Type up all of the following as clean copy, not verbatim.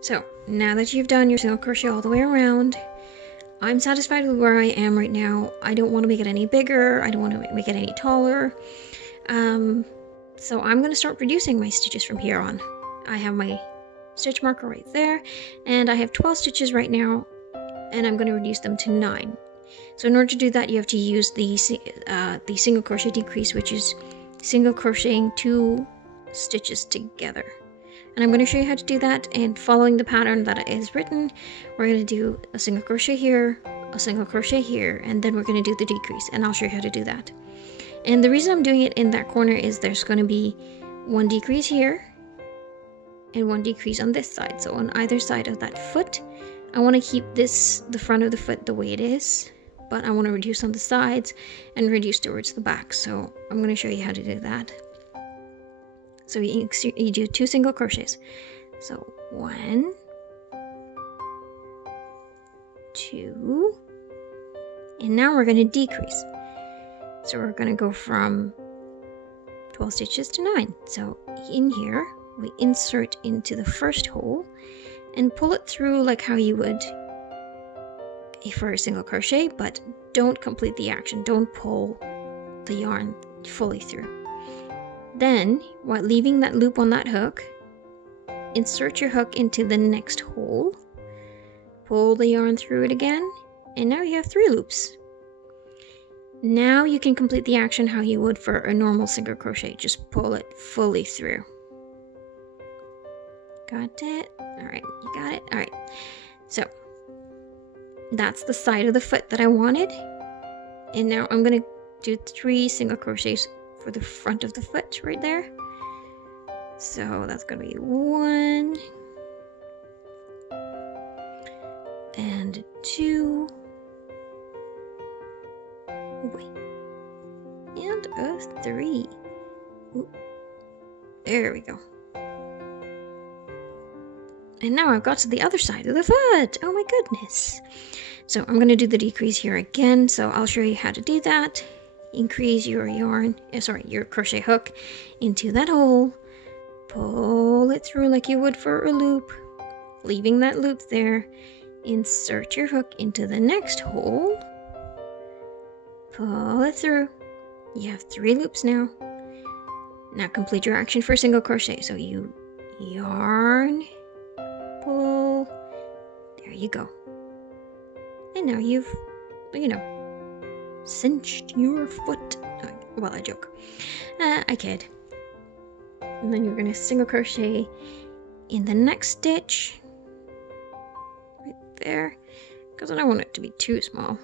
So now that you've done your single crochet all the way around, I'm satisfied with where I am right now. I don't want to make it any bigger. I don't want to make it any taller. So I'm going to start reducing my stitches from here on. I have my stitch marker right there, and I have 12 stitches right now, and I'm going to reduce them to 9. So in order to do that, you have to use the single crochet decrease, which is single crocheting 2 stitches together. And I'm going to show you how to do that, and following the pattern that is written, we're going to do a single crochet here, a single crochet here, and then we're going to do the decrease, and I'll show you how to do that. And the reason I'm doing it in that corner is there's going to be 1 decrease here and 1 decrease on this side. So on either side of that foot, I want to keep the front of the foot the way it is, but I want to reduce on the sides and reduce towards the back. So I'm going to show you how to do that. So you do 2 single crochets. So 1, 2, and now we're going to decrease. So we're going to go from 12 stitches to 9. So in here, we insert into the first hole and pull it through like how you would for a single crochet, but don't complete the action. Don't pull the yarn fully through. Then, while leaving that loop on that hook, insert your hook into the next hole, pull the yarn through it again, and now you have 3 loops. Now you can complete the action how you would for a normal single crochet. Just pull it fully through. Got it? Alright, you got it? Alright. So, that's the side of the foot that I wanted. And now I'm going to do 3 single crochets for the front of the foot right there. So that's going to be 1 and 2 and a 3. Ooh. There we go. And now I've got to the other side of the foot. Oh my goodness. So I'm going to do the decrease here again. So I'll show you how to do that. Increase your your crochet hook into that hole. Pull it through like you would for a loop. Leaving that loop there. Insert your hook into the next hole. Pull it through. You have 3 loops now. Now complete your action for a single crochet. So you yarn, pull, there you go. And now you've, cinched your foot. Well, I joke. I kid. And then you're going to single crochet in the next stitch. Right there. Because I don't want it to be too small.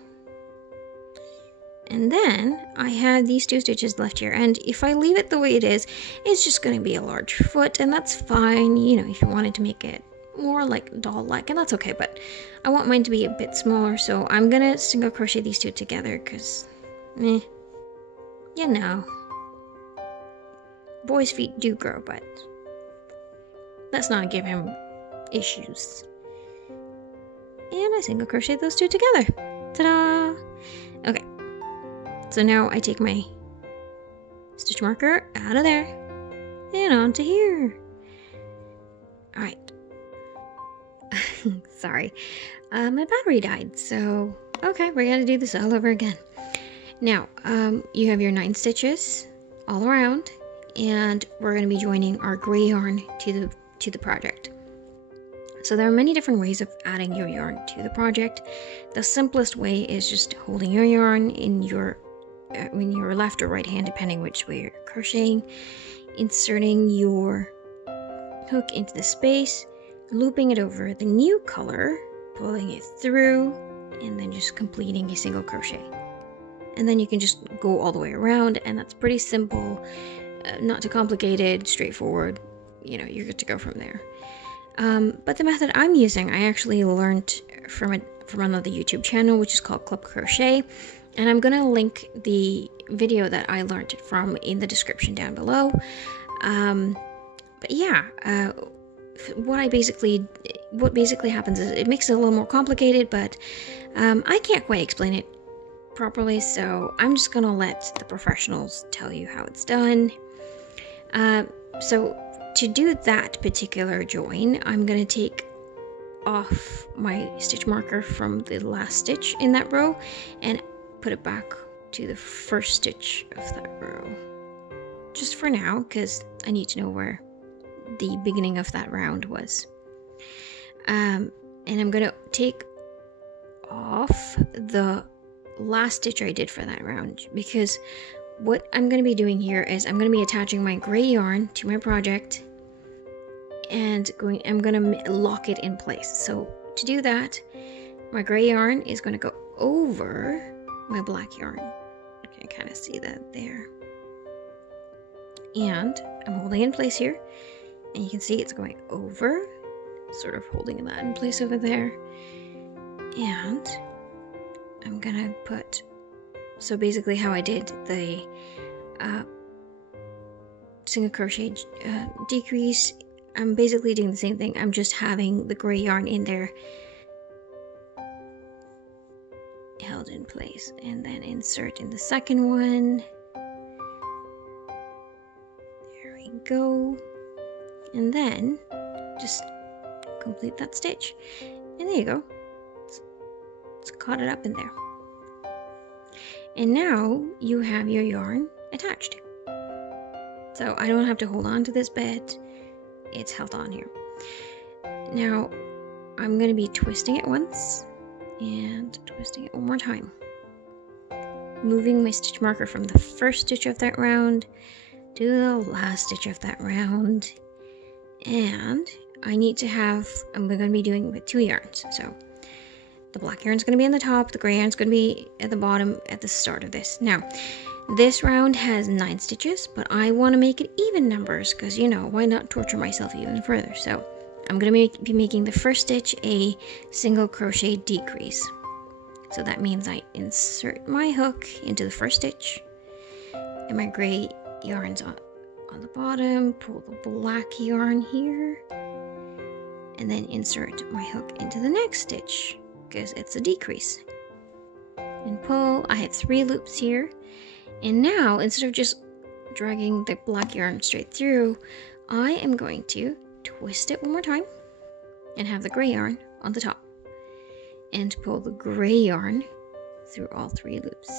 And then I have these 2 stitches left here, and if I leave it the way it is, it's just going to be a large foot, and that's fine, if you wanted to make it more like doll-like, and that's okay, but I want mine to be a bit smaller, so I'm going to single crochet these 2 together, because, boys' feet do grow, but let's not give him issues. And I single crochet those 2 together. Ta-da! Okay. So now I take my stitch marker out of there and onto here. Alright. Sorry. My battery died, so okay, we're gonna do this all over again. Now, you have your 9 stitches all around, and we're gonna be joining our gray yarn to the project. So there are many different ways of adding your yarn to the project. The simplest way is just holding your yarn in your left or right hand, depending which way you're crocheting, inserting your hook into the space, looping it over the new color, pulling it through, and then just completing a single crochet. And then you can just go all the way around, and that's pretty simple, not too complicated, straightforward. You're good to go from there. But the method I'm using, I actually learned from another YouTube channel, which is called Club Crochet. And I'm going to link the video that I learned it from in the description down below. But yeah, what basically happens is it makes it a little more complicated, but I can't quite explain it properly, so I'm just going to let the professionals tell you how it's done. So to do that particular join, I'm going to take off my stitch marker from the last stitch in that row and put it back to the first stitch of that row. Just for now, because I need to know where the beginning of that round was. And I'm going to take off the last stitch I did for that round, because what I'm going to be doing here is I'm going to be attaching my gray yarn to my project and I'm going to lock it in place. So to do that, my gray yarn is going to go over my black yarn. You can kind of see that there. And I'm holding in place here, and you can see it's going over, sort of holding that in place over there. And I'm gonna put, so basically how I did the single crochet decrease, I'm basically doing the same thing. I'm just having the gray yarn in there held in place, and then insert in the second one. There we go. And then just complete that stitch, and there you go. It's caught it up in there. And now you have your yarn attached. So I don't have to hold on to this bit. It's held on here. Now I'm going to be twisting it once and twisting it one more time. Moving my stitch marker from the first stitch of that round to the last stitch of that round. And I need to have, I'm going to be doing it with 2 yarns. So the black yarn is going to be on the top, the gray yarn is going to be at the bottom at the start of this. Now, this round has 9 stitches, but I want to make it even numbers because, you know, why not torture myself even further? So I'm going to be making the first stitch a single crochet decrease. So that means I insert my hook into the first stitch, and my gray yarn's on the bottom, pull the black yarn here, and then insert my hook into the next stitch because it's a decrease. And pull. I have 3 loops here. And now, instead of just dragging the black yarn straight through, I am going to twist it one more time and have the gray yarn on the top. And pull the gray yarn through all 3 loops.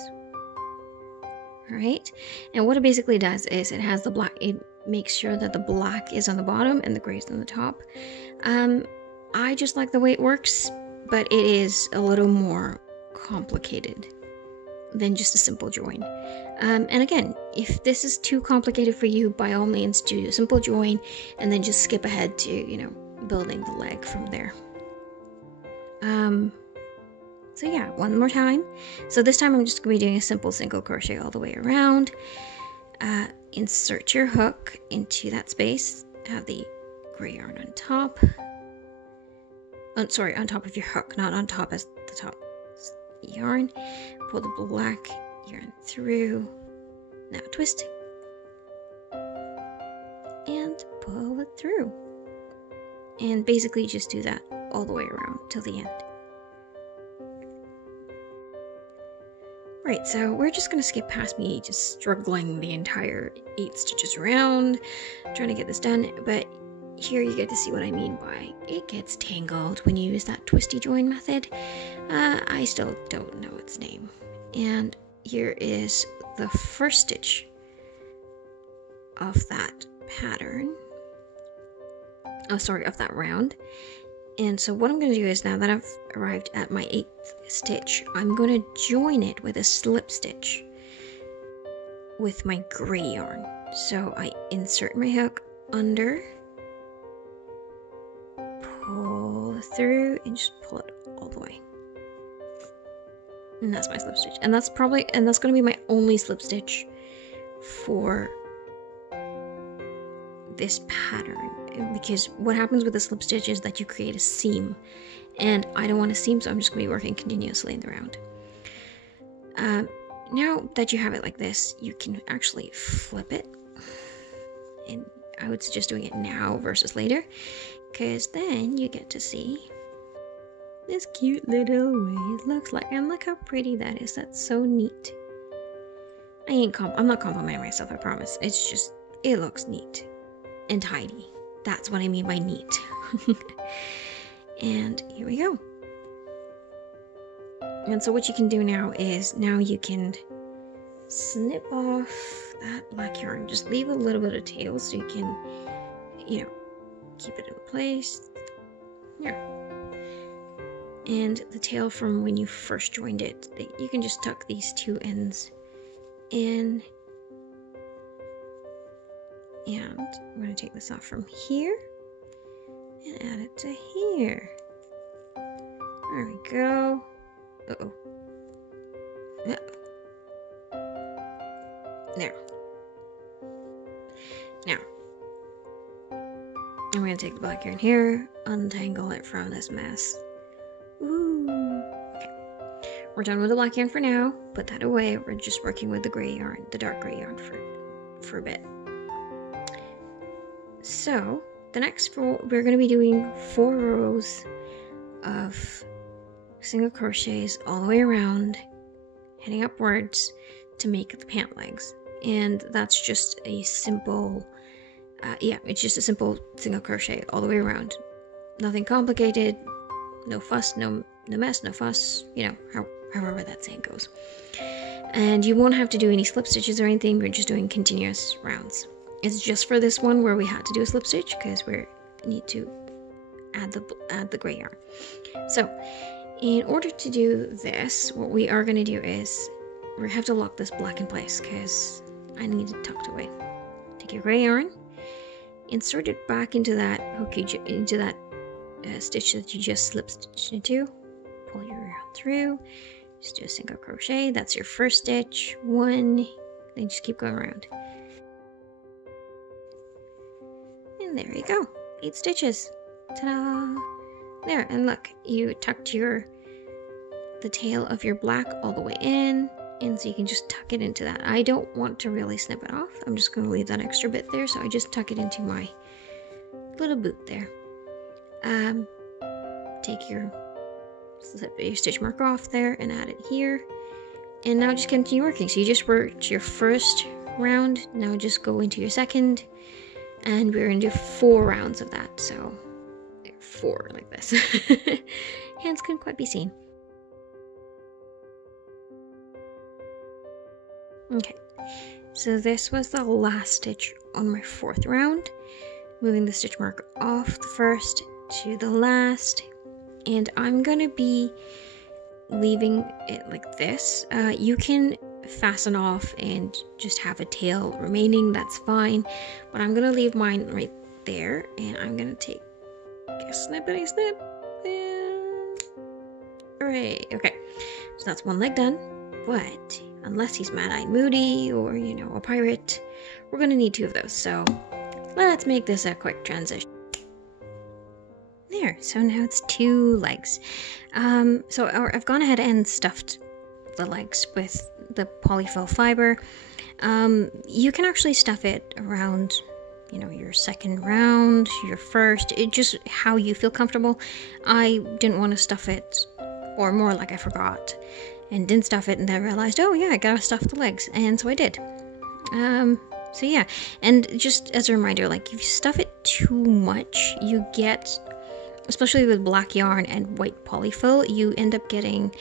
Alright? And what it basically does is it has the black, it makes sure that the black is on the bottom and the gray is on the top. I just like the way it works, but it is a little more complicated than just a simple join. And again, if this is too complicated for you, by all means do a simple join and then just skip ahead to, you know, building the leg from there. So yeah, one more time. So this time I'm just going to be doing a simple single crochet all the way around. Insert your hook into that space. Have the gray yarn on top. On top of your hook, not on top as the top yarn. Pull the black yarn through. Now twist. And pull it through. And basically just do that all the way around till the end. Right, so we're just going to skip past me just struggling the entire 8 stitches around, trying to get this done, but here you get to see what I mean by it gets tangled when you use that twisty join method. I still don't know its name. And here is the first stitch of that pattern. Of that round. And so what I'm going to do is, now that I've arrived at my 8th stitch, I'm going to join it with a slip stitch with my gray yarn. So I insert my hook under, pull through, and just pull it all the way. And that's my slip stitch. And that's going to be my only slip stitch for this pattern, because what happens with the slip stitch is that you create a seam, and I don't want a seam, so I'm just going to be working continuously in the round. Now that you have it like this, you can actually flip it, and I would suggest doing it now versus later, because then you get to see this cute little way it looks like, and look how pretty that is. That's so neat. I'm not complimenting myself, I promise. It's just, it looks neat and tidy. That's what I mean by neat. And here we go. And so what you can do now is, now you can snip off that black yarn. Just leave a little bit of tail so you can, you know, keep it in place. Yeah. And the tail from when you first joined it, you can just tuck these two ends in. And I'm going to take this off from here and add it to here. There we go. Uh-oh. Yeah. There. Now, I'm going to take the black yarn here, untangle it from this mess. Ooh. Okay. We're done with the black yarn for now. Put that away. We're just working with the gray yarn, the dark gray yarn for a bit. So, the next row, we're going to be doing 4 rows of single crochets all the way around, heading upwards to make the pant legs. And that's just a simple, it's just a simple single crochet all the way around. Nothing complicated, no fuss, no mess, no fuss, you know, however that saying goes. And you won't have to do any slip stitches or anything, we're just doing continuous rounds. It's just for this one where we had to do a slip stitch because we need to add the gray yarn. So, in order to do this, what we are going to do is we have to lock this black in place because I need it tucked away. Take your gray yarn, insert it back into that hook, into that stitch that you just slip stitched into. Pull your yarn through. Just do a single crochet. That's your first stitch. 1. Then just keep going around. And there you go. 8 stitches. Ta-da! There, and look, you tucked the tail of your black all the way in, and so you can just tuck it into that. I don't want to really snip it off. I'm just going to leave that extra bit there, so I just tuck it into my little boot there. Take your stitch mark off there and add it here, and now just continue working. So you just worked your first round, now just go into your second, and we're going to do 4 rounds of that. So 4 like this. Hands couldn't quite be seen. Okay, so this was the last stitch on my 4th round. Moving the stitch mark off the first to the last, and I'm gonna be leaving it like this. You can fasten off and just have a tail remaining, that's fine, but I'm gonna leave mine right there, and I'm gonna take a snippety snip. Hooray! Okay, so that's one leg done, but unless he's Mad-Eyed Moody or, you know, a pirate, we're gonna need 2 of those, so let's make this a quick transition. There, so now it's 2 legs. So I've gone ahead and stuffed the legs with the polyfill fiber. You can actually stuff it around, you know, your second round, your first, it just how you feel comfortable. I didn't want to stuff it, or more like I forgot and didn't stuff it, and then I realized, oh yeah, I gotta stuff the legs, and so I did. So yeah, and just as a reminder, like if you stuff it too much, you get, especially with black yarn and white polyfill, you end up getting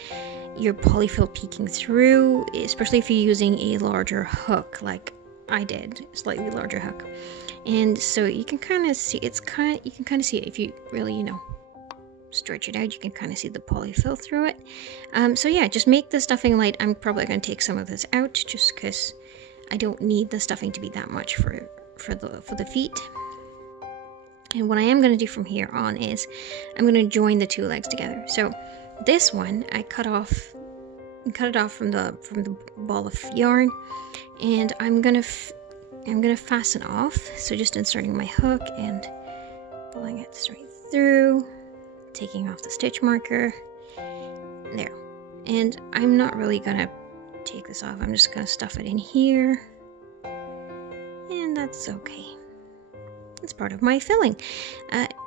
your polyfill peeking through, especially if you're using a larger hook like I did, slightly larger hook. And so you can kind of see, you can kind of see it if you really, you know, stretch it out, you can kind of see the polyfill through it. So yeah, just make the stuffing light. I'm probably going to take some of this out just because I don't need the stuffing to be that much for the feet. And what I am going to do from here on is I'm going to join the 2 legs together. So this one I cut it off from the ball of yarn, and I'm gonna fasten off. So just inserting my hook and pulling it straight through, taking off the stitch marker there. And I'm not really gonna take this off, I'm just gonna stuff it in here, and that's okay. It's part of my filling.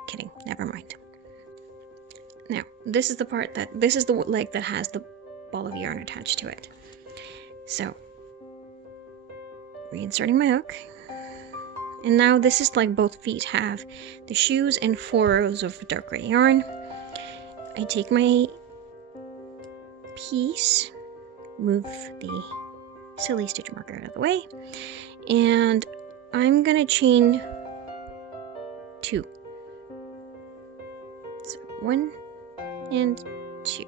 Kidding, never mind. Now, this is the leg that has the ball of yarn attached to it. So, reinserting my hook. And now this is like both feet have the shoes and 4 rows of dark gray yarn. I take my piece, move the silly stitch marker out of the way, and I'm gonna chain 2. So 1 and 2.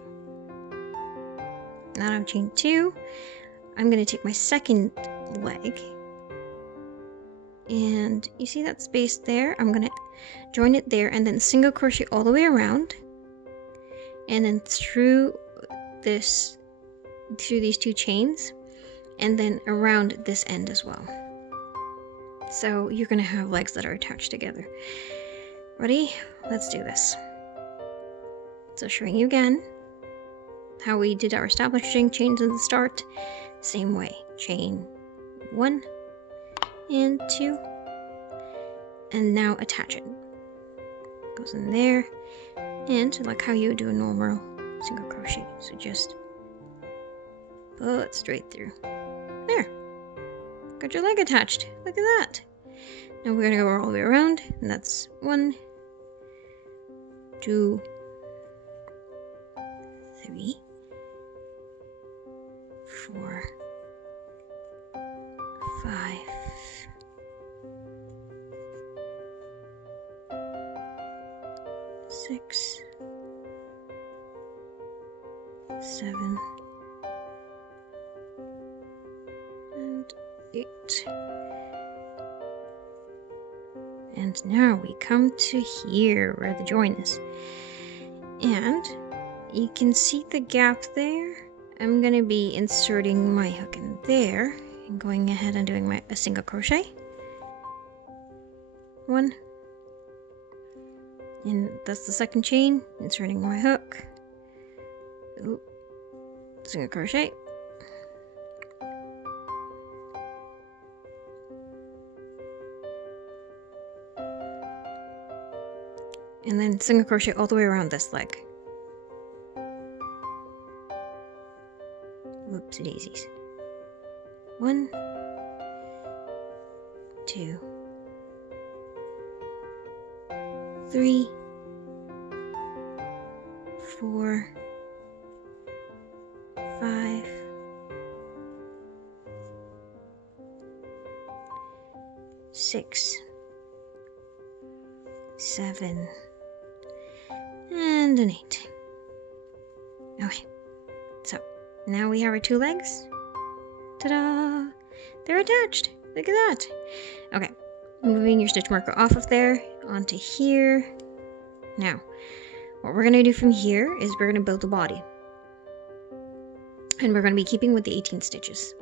Now I've chained 2. I'm gonna take my second leg, and you see that space there? I'm gonna join it there and then single crochet all the way around, and then through these 2 chains, and then around this end as well. So you're gonna have legs that are attached together. Ready? Let's do this. So showing you again how we did our establishing chains at the start. Same way. Chain 1 and 2, and now attach it. Goes in there, and like how you would do a normal single crochet. So just pull it straight through. There. Got your leg attached. Look at that. Now we're gonna go all the way around, and that's 1, 2, 3, 4, 5, 6, 7, and 8. And now we come to here where the join is. And you can see the gap there. I'm gonna be inserting my hook in there and going ahead and doing a single crochet. 1. And that's the second chain, inserting my hook. Ooh. Single crochet. And then single crochet all the way around this leg. Whoopsie daisies. 1, 2, 3, 4, 5, 6, 7, and an 8. Okay, so now we have our 2 legs. Ta-da! They're attached. Look at that. Okay, moving your stitch marker off of there onto here. Now, what we're gonna do from here is we're gonna build a body, and we're gonna be keeping with the 18 stitches.